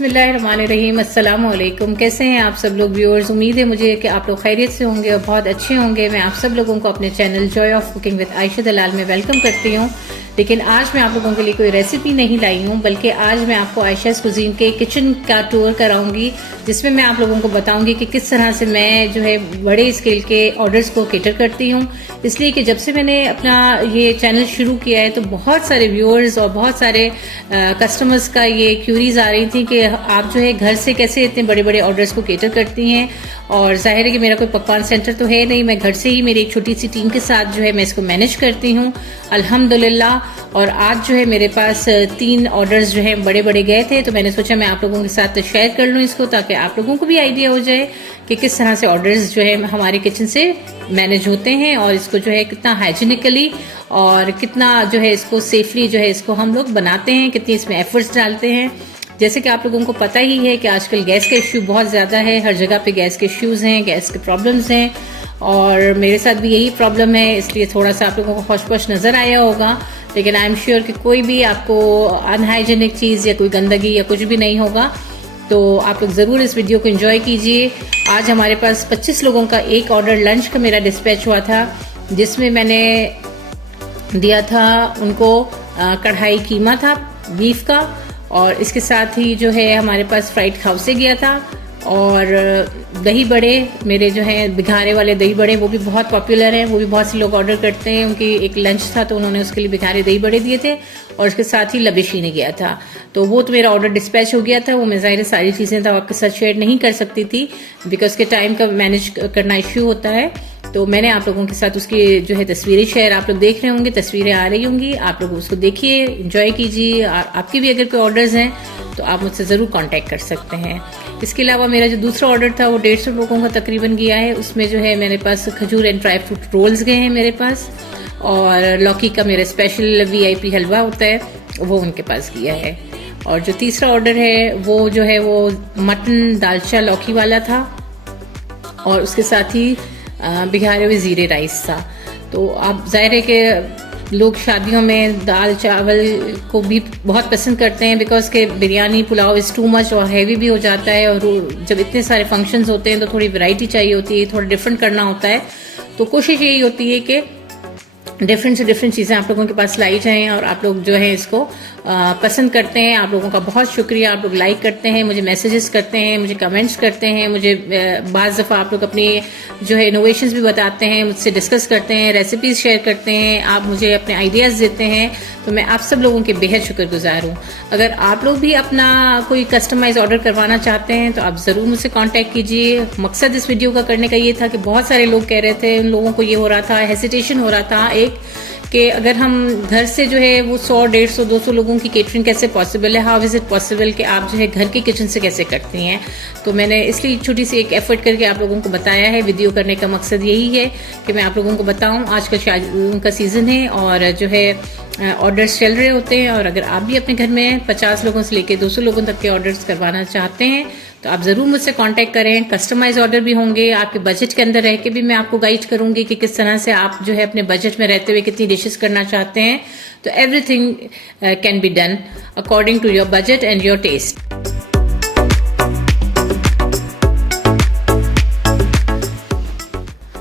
बिस्मिल्लाहिर्रहमानिर्रहीम। अस्सलाम वालेकुम। कैसे हैं आप सब लोग व्यूअर्स? उम्मीद है मुझे कि आप लोग खैरियत से होंगे और बहुत अच्छे होंगे। मैं आप सब लोगों को अपने channel joy of cooking with Ayesha Dalal में वेलकम करती हूँ। लेकिन आज मैं आप लोगों के लिए कोई रेसिपी नहीं लाई हूँ, बल्कि आज मैं आपको आयशा's कुजीन के किचन का टूर कराऊंगी, जिसमें मैं आप लोगों को बताऊंगी कि किस तरह से मैं जो है बड़े स्केल के ऑर्डर्स को केटर करती हूँ। इसलिए कि जब से मैंने अपना ये चैनल शुरू किया है तो बहुत सारे व्यूअर्स और बहुत सारे कस्टमर्स का ये क्यूरीज आ रही थी कि आप जो है घर से कैसे इतने बड़े बड़े ऑर्डर्स को केटर करती हैं। और जाहिर है कि मेरा कोई पकवान सेंटर तो है नहीं, मैं घर से ही मेरी एक छोटी सी टीम के साथ जो है मैं इसको मैनेज करती हूँ अल्हम्दुलिल्लाह। और आज जो है मेरे पास 3 ऑर्डर्स जो है बड़े बड़े गए थे, तो मैंने सोचा मैं आप लोगों के साथ शेयर कर लूँ इसको, ताकि आप लोगों को भी आइडिया हो जाए कि किस तरह से ऑर्डर्स जो है हमारे किचन से मैनेज होते हैं और इसको जो है कितना हाइजीनिकली और कितना जो है इसको सेफली जो है इसको हम लोग बनाते हैं, कितनी इसमें एफर्ट्स डालते हैं। जैसे कि आप लोगों को पता ही है कि आजकल गैस का इश्यू बहुत ज़्यादा है, हर जगह पे गैस के इश्यूज़ हैं, गैस के प्रॉब्लम्स हैं, और मेरे साथ भी यही प्रॉब्लम है। इसलिए थोड़ा सा आप लोगों को खुश नज़र आया होगा, लेकिन आई एम श्योर कि कोई भी आपको अनहाइजेनिक चीज़ या कोई गंदगी या कुछ भी नहीं होगा। तो आप लोग ज़रूर इस वीडियो को एंजॉय कीजिए। आज हमारे पास 25 लोगों का एक ऑर्डर लंच का मेरा डिस्पैच हुआ था, जिसमें मैंने दिया था उनको कढ़ाई कीमा था बीफ का, और इसके साथ ही जो है हमारे पास फ्राइड खाउसे गया था, और दही बड़े मेरे जो हैं बिघारे वाले दही बड़े वो भी बहुत पॉपुलर हैं, वो भी बहुत से लोग ऑर्डर करते हैं। उनकी एक लंच था तो उन्होंने उसके लिए बिघारे दही बड़े दिए थे, और उसके साथ ही लबिशी ने गया था। तो वो तो मेरा ऑर्डर डिस्पैच हो गया था। वो मैं ज़ाहिर सारी चीज़ें तो आपके साथ शेयर नहीं कर सकती थी, बिकॉज के टाइम का मैनेज करना इश्यू होता है। तो मैंने आप लोगों के साथ उसकी जो है तस्वीरें शेयर, आप लोग देख रहे होंगे, तस्वीरें आ रही होंगी, आप लोग उसको देखिए, एंजॉय कीजिए। आपके भी अगर कोई ऑर्डर्स हैं तो आप मुझसे ज़रूर कांटेक्ट कर सकते हैं। इसके अलावा मेरा जो दूसरा ऑर्डर था वो 150 लोगों का तकरीबन गया है। उसमें जो है मेरे पास खजूर एंड ड्राई फ्रूट रोल्स गए हैं मेरे पास, और लौकी का मेरा स्पेशल VIP हलवा होता है वो उनके पास गया है। और जो तीसरा ऑर्डर है वो जो है वो मटन दालचा लौकी वाला था, और उसके साथ ही बिहारे हुए ज़ीरे राइस था। तो आप जाहिर है कि लोग शादियों में दाल चावल को भी बहुत पसंद करते हैं, बिकॉज के biryani pulao is too much और हैवी भी हो जाता है, और जब इतने सारे फंक्शंस होते हैं तो थोड़ी वैरायटी चाहिए होती है, थोड़ा डिफरेंट करना होता है। तो कोशिश यही होती है कि डिफरेंट से डिफरेंट चीज़ें आप लोगों के पास लाई जाएं, और आप लोग जो है इसको पसंद करते हैं। आप लोगों का बहुत शुक्रिया, आप लोग लाइक करते हैं, मुझे मैसेजेस करते हैं, मुझे कमेंट्स करते हैं, मुझे बाज़ दफ़ा आप लोग अपनी जो है इनोवेशंस भी बताते हैं, मुझसे डिस्कस करते हैं, रेसिपीज़ शेयर करते हैं, आप मुझे अपने आइडियाज़ देते हैं। तो मैं आप सब लोगों के बेहद शुक्रगुजार हूँ। अगर आप लोग भी अपना कोई कस्टमाइज ऑर्डर करवाना चाहते हैं तो आप ज़रूर मुझसे कांटेक्ट कीजिए। मकसद इस वीडियो का करने का ये था कि बहुत सारे लोग कह रहे थे, उन लोगों को ये हो रहा था, हेसिटेशन हो रहा था एक, कि अगर हम घर से जो है वो 100, 150, 200 लोगों की केटरिंग कैसे पॉसिबल है, हाउ इज़ इट पॉसिबल कि आप जो है घर के किचन से कैसे करती हैं। तो मैंने इसलिए छोटी सी एक एफर्ट करके आप लोगों को बताया है। वीडियो करने का मकसद यही है कि मैं आप लोगों को बताऊं, आजकल शादियों का सीज़न है और जो है ऑर्डर्स चल रहे होते हैं, और अगर आप भी अपने घर में 50 लोगों से लेकर 200 लोगों तक के ऑर्डर्स करवाना चाहते हैं तो आप ज़रूर मुझसे कांटेक्ट करें। कस्टमाइज ऑर्डर भी होंगे, आपके बजट के अंदर रह के भी मैं आपको गाइड करूंगी कि किस तरह से आप जो है अपने बजट में रहते हुए कितनी डिशेस करना चाहते हैं। तो everything can be done according to your budget and your taste.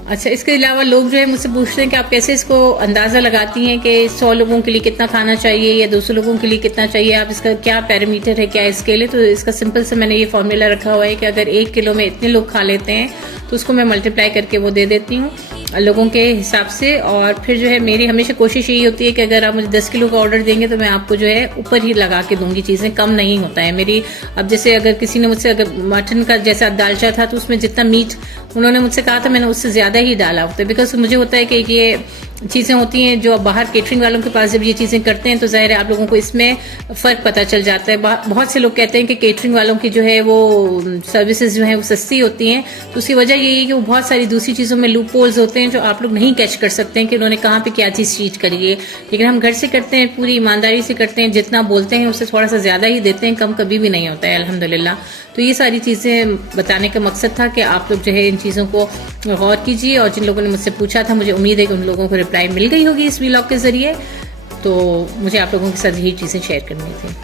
अच्छा, इसके अलावा लोग जो है मुझसे पूछते हैं कि आप कैसे इसको अंदाज़ा लगाती हैं कि 100 लोगों के लिए कितना खाना चाहिए या 200 लोगों के लिए कितना चाहिए, आप इसका क्या पैरामीटर है, क्या स्केल है। तो इसका सिंपल से मैंने ये फॉर्मूला रखा हुआ है कि अगर 1 किलो में इतने लोग खा लेते हैं तो उसको मैं मल्टीप्लाई करके वो दे देती हूँ लोगों के हिसाब से। और फिर जो है मेरी हमेशा कोशिश यही होती है कि अगर आप मुझे 10 किलो का ऑर्डर देंगे तो मैं आपको जो है ऊपर ही लगा के दूंगी, चीज़ें कम नहीं होता है मेरी। अब जैसे अगर किसी ने मुझसे अगर मटन का जैसा दालचा था तो उसमें जितना मीट उन्होंने मुझसे कहा था मैंने उससे ज़्यादा ही डाला होता है, बिकॉज मुझे होता है कि ये चीज़ें होती हैं जो बाहर केटरिंग वालों के पास जब ये चीज़ें करते हैं तो ज़ाहिर है आप लोगों को इसमें फ़र्क पता चल जाता है। बहुत से लोग कहते हैं कि केटरिंग वालों की जो है वो सर्विसेज जो है वो सस्ती होती हैं, तो उसकी वजह यही है कि वो बहुत सारी दूसरी चीज़ों में लूप होल्स होते हैं जो आप लोग नहीं कैच कर सकते हैं कि उन्होंने कहाँ पे क्या चीज़ चीट करी है। लेकिन हम घर से करते हैं, पूरी ईमानदारी से करते हैं, जितना बोलते हैं उससे थोड़ा सा ज़्यादा ही देते हैं, कम कभी भी नहीं होता है अल्हम्दुलिल्लाह। तो ये सारी चीज़ें बताने का मकसद था कि आप लोग जो है इन चीज़ों को गौर कीजिए। और जिन लोगों ने मुझसे पूछा था, मुझे उम्मीद है कि उन लोगों को रिप्लाई मिल गई होगी इस व्लॉग के जरिए। तो मुझे आप लोगों के साथ यही चीज़ें शेयर करनी थी।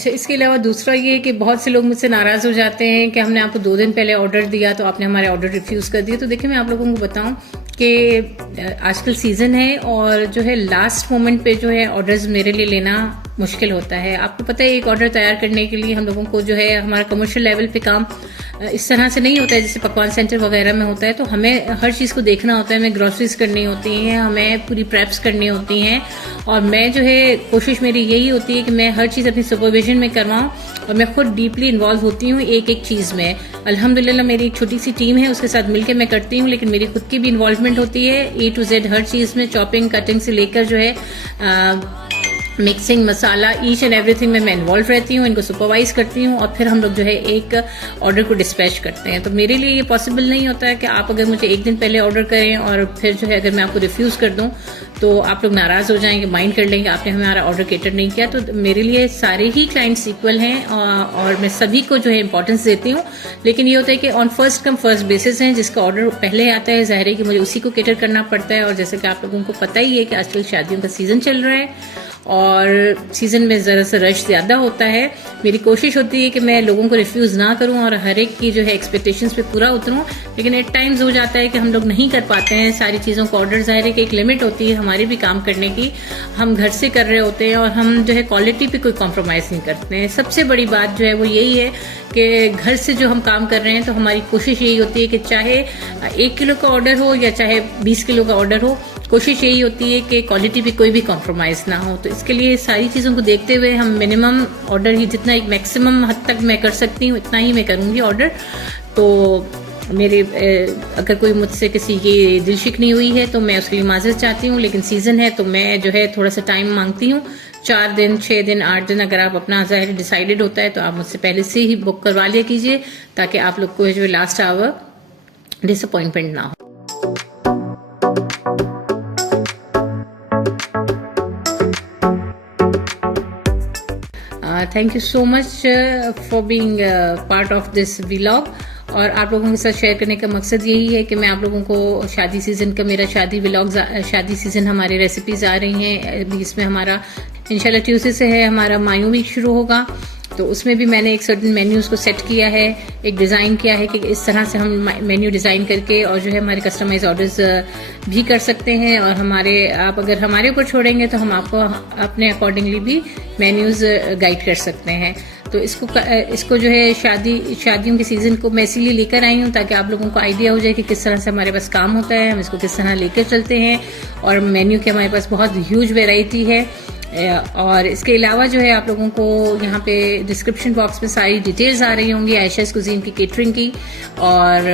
अच्छा, इसके अलावा दूसरा ये कि बहुत से लोग मुझसे नाराज हो जाते हैं कि हमने आपको 2 दिन पहले ऑर्डर दिया तो आपने हमारे ऑर्डर रिफ्यूज कर दिया। तो देखिए, मैं आप लोगों को बताऊं कि आजकल सीजन है और जो है लास्ट मोमेंट पे जो है ऑर्डर्स मेरे लिए लेना मुश्किल होता है। आपको पता है, एक ऑर्डर तैयार करने के लिए हम लोगों को जो है हमारा कमर्शियल लेवल पे काम इस तरह से नहीं होता है जैसे पकवान सेंटर वगैरह में होता है। तो हमें हर चीज़ को देखना होता है, हमें ग्रोसरीज करनी होती हैं, हमें पूरी प्रेप्स करनी होती हैं, और मैं जो है कोशिश मेरी यही होती है कि मैं हर चीज़ अपनी सुपरविजन में करवाऊं और मैं खुद डीपली इन्वॉल्व होती हूँ एक एक चीज़ में। अल्हम्दुलिल्लाह मेरी एक छोटी सी टीम है, उसके साथ मिलकर मैं करती हूँ, लेकिन मेरी खुद की भी इन्वॉल्वमेंट होती है A to Z हर चीज़ में, चॉपिंग कटिंग से लेकर जो है mixing masala each and everything में मैं इन्वॉल्व रहती हूँ, इनको सुपरवाइज करती हूँ और फिर हम लोग जो है एक ऑर्डर को डिस्पैच करते हैं। तो मेरे लिए ये पॉसिबल नहीं होता है कि आप अगर मुझे एक दिन पहले ऑर्डर करें और फिर जो है अगर मैं आपको रिफ्यूज कर दूं तो आप लोग नाराज हो जाएंगे, माइंड कर लेंगे आपने हमारा ऑर्डर केटर नहीं किया। तो मेरे लिए सारे ही क्लाइंट्स इक्वल हैं और मैं सभी को जो है इंपॉर्टेंस देती हूँ, लेकिन ये होता है कि on first come first basis है, जिसका ऑर्डर पहले आता है जाहिर है कि मुझे उसी को केटर करना पड़ता है। और जैसे कि आप लोगों को पता ही है कि आजकल शादियों का सीजन चल रहा है और सीजन में जरा सा रश ज्यादा होता है। मेरी कोशिश होती है कि मैं लोगों को रिफ्यूज ना करूं और हर एक की जो है एक्सपेक्टेशंस पे पूरा उतरूं, लेकिन एट टाइम्स हो जाता है कि हम लोग नहीं कर पाते हैं सारी चीजों को ऑर्डर। जाहिर है कि एक लिमिट होती है हमारी भी काम करने की, हम घर से कर रहे होते हैं और हम जो है क्वालिटी पे कोई कॉम्प्रोमाइज नहीं करते हैं। सबसे बड़ी बात जो है वो यही है कि घर से जो हम काम कर रहे हैं तो हमारी कोशिश यही होती है कि चाहे 1 किलो का ऑर्डर हो या चाहे 20 किलो का ऑर्डर हो, कोशिश यही होती है कि क्वालिटी पे कोई भी कॉम्प्रोमाइज ना हो। तो इसके लिए सारी चीज़ों को देखते हुए हम मिनिमम ऑर्डर ही, जितना एक मैक्सिमम हद तक मैं कर सकती हूँ इतना ही मैं करूँगी ऑर्डर। तो मेरे अगर कोई मुझसे किसी की दिल शिकनी हुई है तो मैं उसके लिए माजरत चाहती हूँ, लेकिन सीजन है तो मैं जो है थोड़ा सा टाइम मांगती हूँ, 4 दिन 6 दिन 8 दिन। अगर आप अपना ज़ाहिर डिसाइडेड होता है तो आप मुझसे पहले से ही बुक करवा लिया कीजिए ताकि आप लोग को जो लास्ट आवर डिसअपॉइंटमेंट ना हो। Thank you so much for being part of this vlog. और आप लोगों के साथ शेयर करने का मकसद यही है कि मैं आप लोगों को शादी सीजन का, मेरा शादी व्लॉग, शादी सीजन हमारे रेसिपीज आ रही हैं, इसमें हमारा इंशाल्लाह ट्यूसडे से है हमारा मायू वीक शुरू होगा। तो उसमें भी मैंने एक सर्टन मेन्यूज को सेट किया है, एक डिज़ाइन किया है कि इस तरह से हम मेन्यू डिज़ाइन करके और जो है हमारे कस्टमाइज ऑर्डर्स भी कर सकते हैं। और आप अगर हमारे ऊपर छोड़ेंगे तो हम आपको अपने अकॉर्डिंगली भी मेन्यूज गाइड कर सकते हैं। तो इसको जो है शादियों के सीजन को मैं इसीलिए लेकर आई हूँ ताकि आप लोगों को आइडिया हो जाए कि किस तरह से हमारे पास काम होता है, हम इसको किस तरह लेकर चलते हैं। और मेन्यू की हमारे पास बहुत ह्यूज वेराइटी है। और इसके अलावा जो है आप लोगों को यहाँ पे डिस्क्रिप्शन बॉक्स में सारी डिटेल्स आ रही होंगी आयशाज़ कुजीन की केटरिंग की, और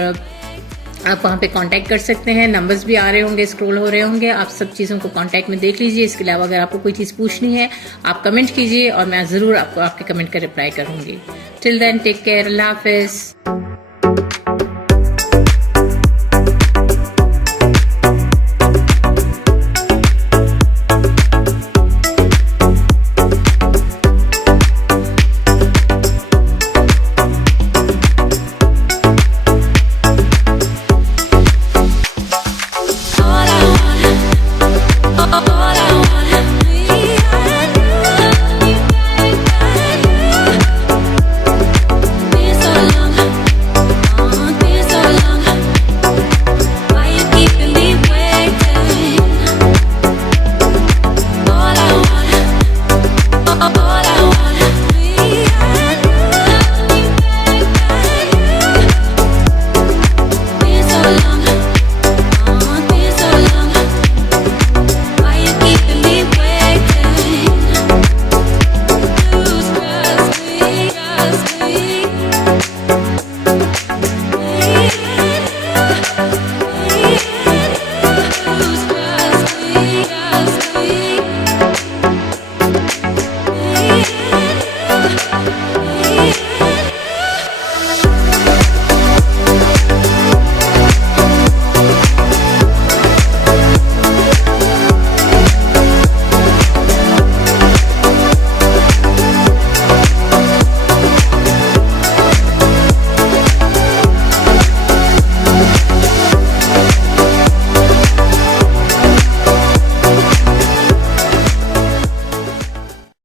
आप वहाँ पे कांटेक्ट कर सकते हैं। नंबर्स भी आ रहे होंगे, स्क्रॉल हो रहे होंगे, आप सब चीज़ों को कांटेक्ट में देख लीजिए। इसके अलावा अगर आपको कोई चीज़ पूछनी है आप कमेंट कीजिए और मैं ज़रूर आपको आपके कमेंट का रिप्लाई करूँगी। टिल देन टेक केयर, अल्लाह हाफिज़।